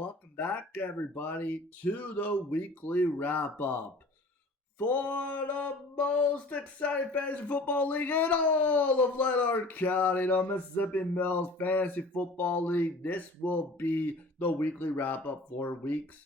Welcome back, everybody, to the weekly wrap up for the most exciting fantasy football league in all of Lanark County, the Mississippi Mills Fantasy Football League. This will be the weekly wrap up for weeks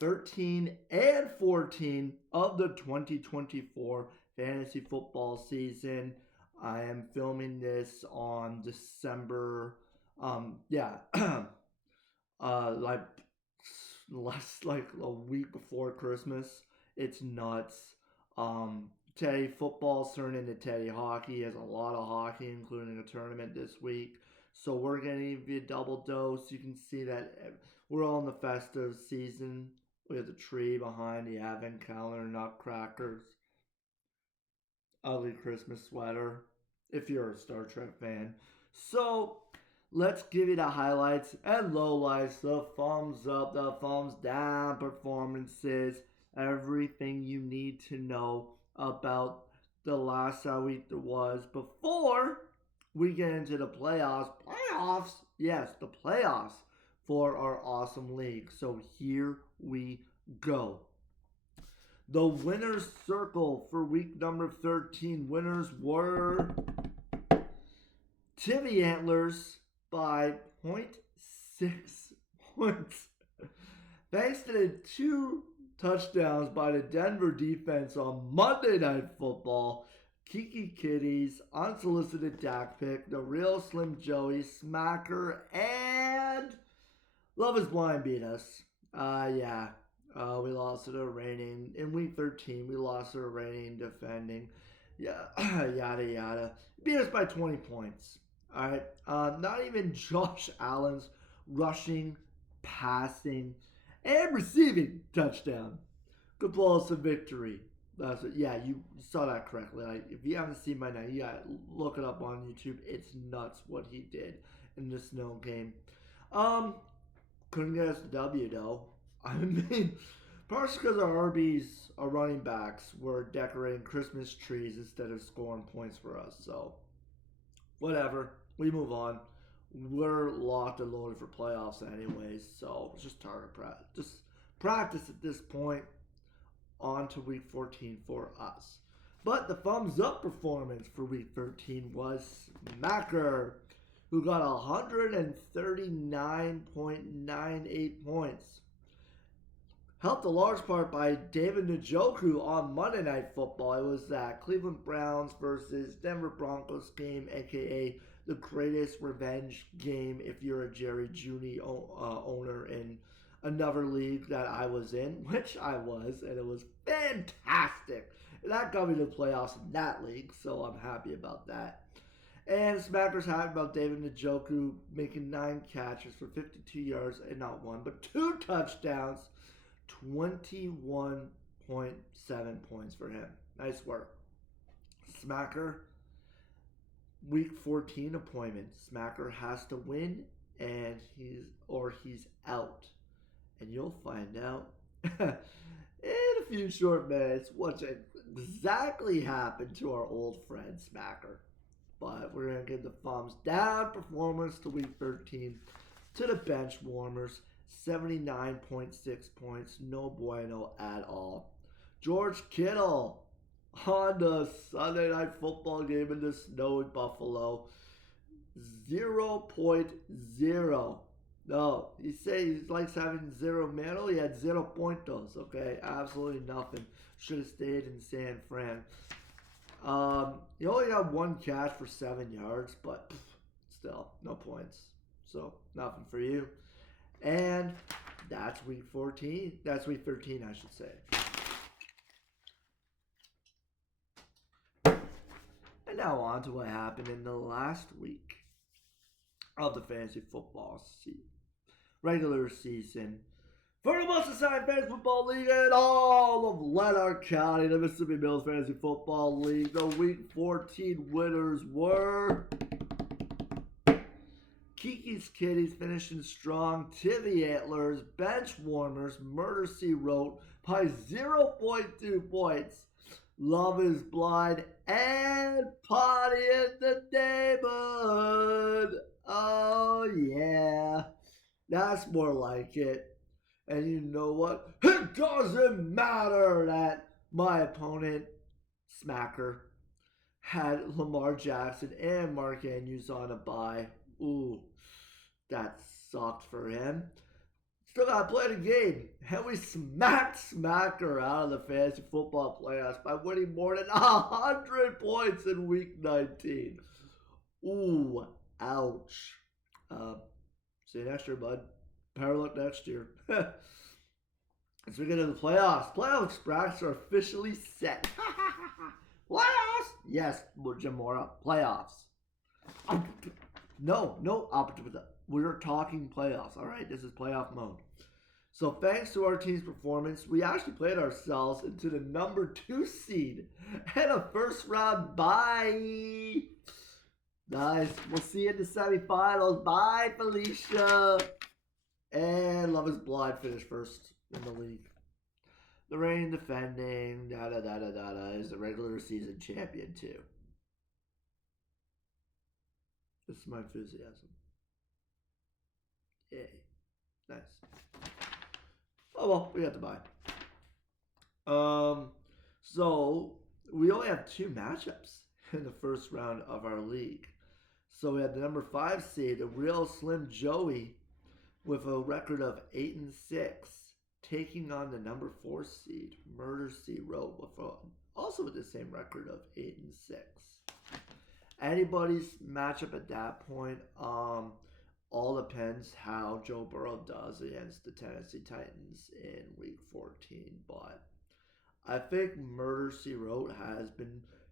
13 and 14 of the 2024 fantasy football season. I am filming this on December, like less like a week before Christmas. It's nuts. Teddy football's turned into Teddy hockey. He has a lot of hockey, including a tournament this week. So we're going to give you a double dose. You can see that we're all in the festive season. We have the tree behind, the advent calendar, nutcrackers, ugly Christmas sweater, if you're a Star Trek fan. So let's give you the highlights and lowlights, the thumbs up, the thumbs down performances, everything you need to know about the last week there was before we get into the playoffs. Playoffs? Yes, the playoffs for our awesome league. So here we go. The winner's circle for week number 13. Winners were Tivy Antlers by 0.6 points. Thanks to the 2 touchdowns by the Denver defense on Monday Night Football, Kiki Kitties, Unsolicited Dak Pick, The Real Slim Joey, Smacker, and Love is Blind beat us. We lost to the reigning, in week 13, we lost to the reigning defending, yada yada. Beat us by 20 points. Alright, not even Josh Allen's rushing, passing, and receiving touchdown could blow us a victory. That's it. Yeah, you saw that correctly. Like, if you haven't seen my night, you gotta look it up on YouTube. It's nuts what he did in this snow game. Couldn't get us the W though. I mean, partially because our RBs, our running backs, were decorating Christmas trees instead of scoring points for us. So, whatever. We move on. We're locked and loaded for playoffs anyways. So, it's just target practice. Just practice at this point. On to week 14 for us. But the thumbs up performance for week 13 was Smacker, who got 139.98 points. Helped a large part by David Njoku on Monday Night Football. It was that Cleveland Browns versus Denver Broncos game, aka the greatest revenge game if you're a Jerry Jeudy owner in another league that I was in, which I was, and it was fantastic. That got me to the playoffs in that league, so I'm happy about that. And Smacker's happy about David Njoku making 9 catches for 52 yards and not 1, but 2 touchdowns. 21.7 points for him. Nice work. Smacker, week 14 appointment. Smacker has to win and he's out. And you'll find out in a few short minutes what exactly happened to our old friend Smacker. But we're going to give the thumbs down performance to week 13 to the bench warmers. 79.6 points, no bueno at all. George Kittle on the Sunday Night Football game in the snow in Buffalo, 0.0. No, you say he likes having 0 medal. He had 0 puntos. Okay, absolutely nothing. Should have stayed in San Fran. He only got 1 catch for 7 yards, but still no points. So nothing for you. And that's week 14. That's week 13, I should say. And now on to what happened in the last week of the fantasy football regular season. For the most exciting fantasy football league in all of Lanark County, the Mississippi Mills Fantasy Football League, the week 14 winners were Kiki's Kitties finishing strong, Tivy Antlers, Bench Warmers, Murder C wrote by 0.2 points. Love is Blind and Potty in the Neighborhood. Oh yeah, that's more like it. And you know what? It doesn't matter that my opponent, Smacker, had Lamar Jackson and Mark Andrews on a bye. Ooh, that sucked for him. Still got to play the game. And we smacked Smacker out of the fantasy football playoffs by winning more than 100 points in week 19. Ooh, ouch. See you next year, bud. Better luck next year. As we get into the playoffs, playoff brackets are officially set. Playoffs? Yes, Jim Mora. Playoffs. No, we're talking playoffs. All right, this is playoff mode. So thanks to our team's performance, we actually played ourselves into the number 2 seed and a first round bye. Nice. We'll see you in the semifinals. Bye, Felicia. And Love is Blind finished first in the league. The reigning defending is the regular season champion too. This is my enthusiasm. Yay. Nice. Oh well, we got to buy. So we only have 2 matchups in the first round of our league. So we had the number 5 seed, the real Slim Joey, with a record of 8-6, taking on the number 4 seed, Murder C Road, also with the same record of 8-6. Anybody's matchup at that point, all depends how Joe Burrow does against the Tennessee Titans in Week 14. But I think Murder C Road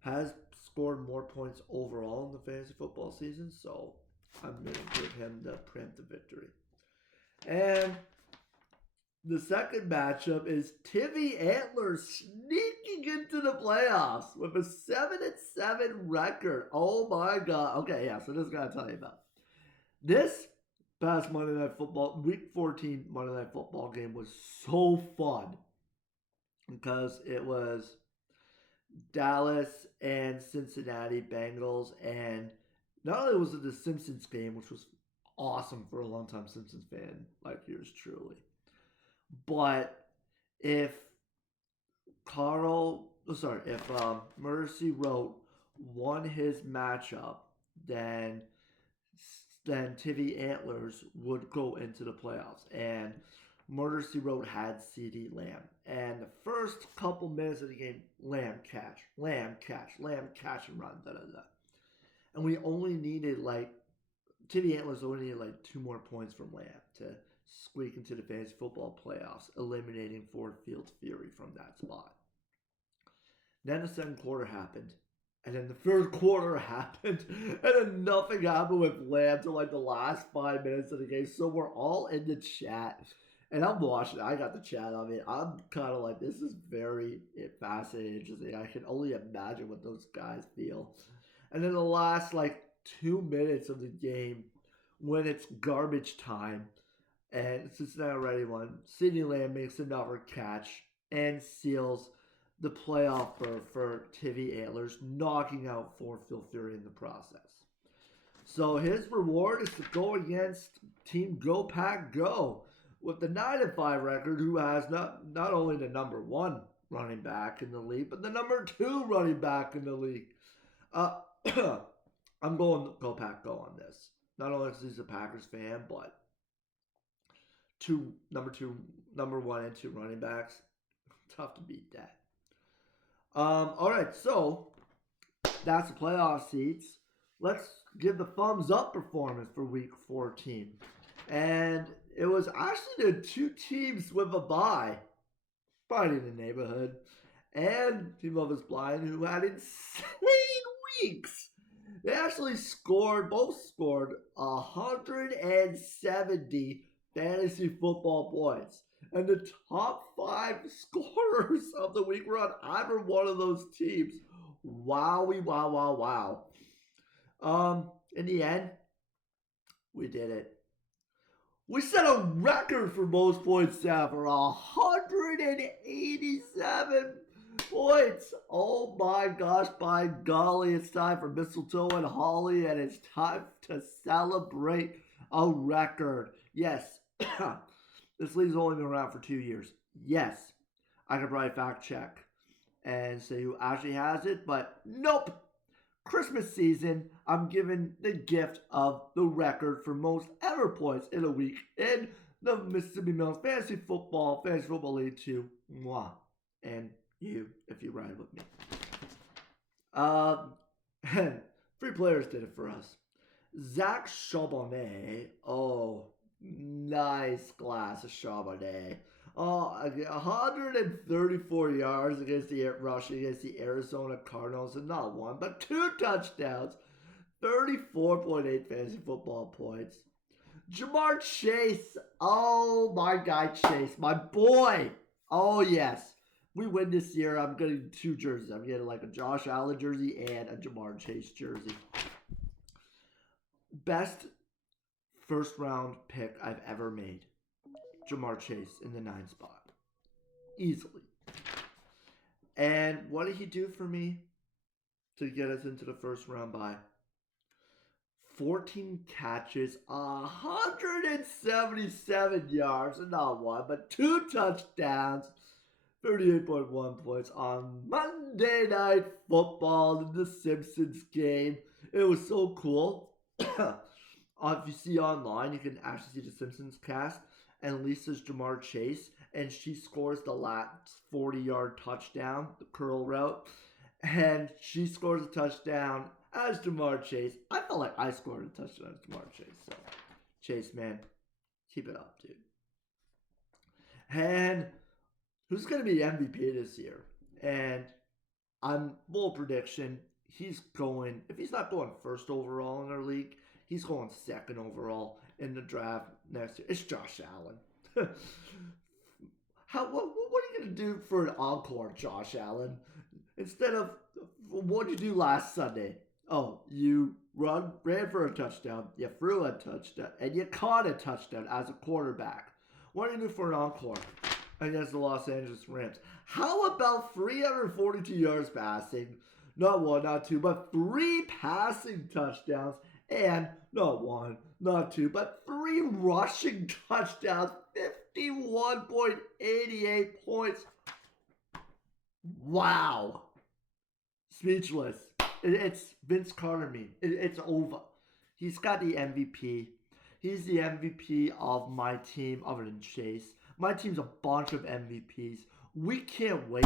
has scored more points overall in the fantasy football season, so I'm going to give him the preemptive victory. And the second matchup is Tivy Antlers sneaking into the playoffs with a 7-7 record. Oh my God. Okay, yeah, so this is what I gotta tell you about. This past Monday Night Football, Week 14 Monday Night Football game was so fun because it was Dallas and Cincinnati Bengals, and not only was it the Simpsons game, which was awesome for a long-time Simpsons fan like yours truly, but if Mercy Road won his matchup, then Tivy Antlers would go into the playoffs. And Murder C Road had CD Lamb. And the first couple minutes of the game, Lamb catch and run, And we only needed Tivy Antlers only needed 2 more points from Lamb to squeak into the fantasy football playoffs, eliminating Ford Field Fury from that spot. Then the second quarter happened. And then the third quarter happened, and then nothing happened with Lamb till the last 5 minutes of the game. So we're all in the chat, and I'm watching. I got the chat on me. I'm kind of this is very fascinating, interesting. I can only imagine what those guys feel. And then the last 2 minutes of the game, when it's garbage time, and Cincinnati already won, Sidney Lamb makes another catch and seals the playoff berth for Tivy Antlers, knocking out Ford Field Fury in the process. So his reward is to go against Team Go Pack Go with the 9-5 record, who has not only the number 1 running back in the league, but the number 2 running back in the league. I'm going Go Pack Go on this. Not only because he's a Packers fan, but number 1 and 2 running backs. Tough to beat that. All right, so that's the playoff seeds. Let's give the thumbs up performance for Week 14. And it was actually the 2 teams with a bye, probably in the neighborhood, and Team Love is Blind, who had insane weeks. They actually both scored 170 fantasy football points. And the top 5 scorers of the week were on either one of those teams. Wow. In the end, we did it. We set a record for most points down for 187 points. Oh my gosh, by golly, it's time for Mistletoe and Holly, and it's time to celebrate a record. Yes. This league's only been around for 2 years. Yes, I could probably fact check and say who actually has it, but nope. Christmas season, I'm giving the gift of the record for most ever points in a week in the Mississippi Mills Fantasy Football League to moi and you if you ride with me. Um, 3 players did it for us. Zach Charbonnet. Oh, nice glass of Charbonnet. Oh, 134 yards against the rushing against the Arizona Cardinals, and not one, but 2 touchdowns, 34.8 fantasy football points. Jamar Chase. Oh, my guy Chase, my boy. Oh, yes. We win this year. I'm getting 2 jerseys. I'm getting like a Josh Allen jersey and a Jamar Chase jersey. Best first round pick I've ever made. Jamar Chase in the 9 spot. Easily. And what did he do for me to get us into the first round bye? 14 catches, 177 yards, and not one, but 2 touchdowns, 38.1 points on Monday Night Football in the Simpsons game. It was so cool. If you see online, you can actually see the Simpsons cast, and Lisa's Jamar Chase, and she scores the last 40-yard touchdown, the curl route, and she scores a touchdown as Jamar Chase. I felt like I scored a touchdown as Jamar Chase. So, Chase, man, keep it up, dude. And who's going to be MVP this year? And I'm bold prediction. He's going, if he's not going first overall in our league, he's going second overall in the draft next year. It's Josh Allen. What are you going to do for an encore, Josh Allen? Instead of, what did you do last Sunday? Oh, you ran for a touchdown, you threw a touchdown, and you caught a touchdown as a quarterback. What do you do for an encore against the Los Angeles Rams? How about 342 yards passing? Not 1, not 2, but 3 passing touchdowns. And not 1, not 2, but 3 rushing touchdowns. 51.88 points. Wow. Speechless. It's Vince Carter meme. It's over. He's got the MVP. He's the MVP of my team other than Chase. My team's a bunch of MVPs. We can't wait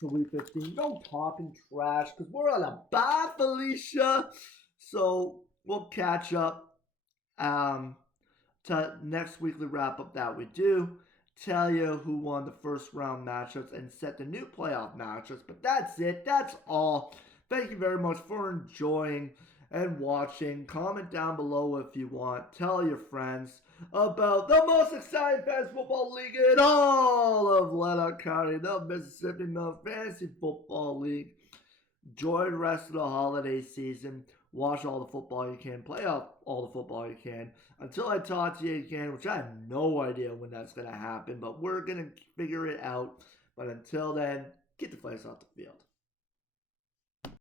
till week 15. No talking trash because we're on a bye, Felicia. So we'll catch up to next weekly wrap up that we do. Tell you who won the first round matchups and set the new playoff matchups. But that's it. That's all. Thank you very much for enjoying and watching. Comment down below if you want. Tell your friends about the most exciting fantasy football league in all of Lanark County, the Mississippi Mills Fantasy Football League. Enjoy the rest of the holiday season. Watch all the football you can. Play out all the football you can. Until I talk to you again, which I have no idea when that's going to happen, but we're going to figure it out. But until then, get the place off the field.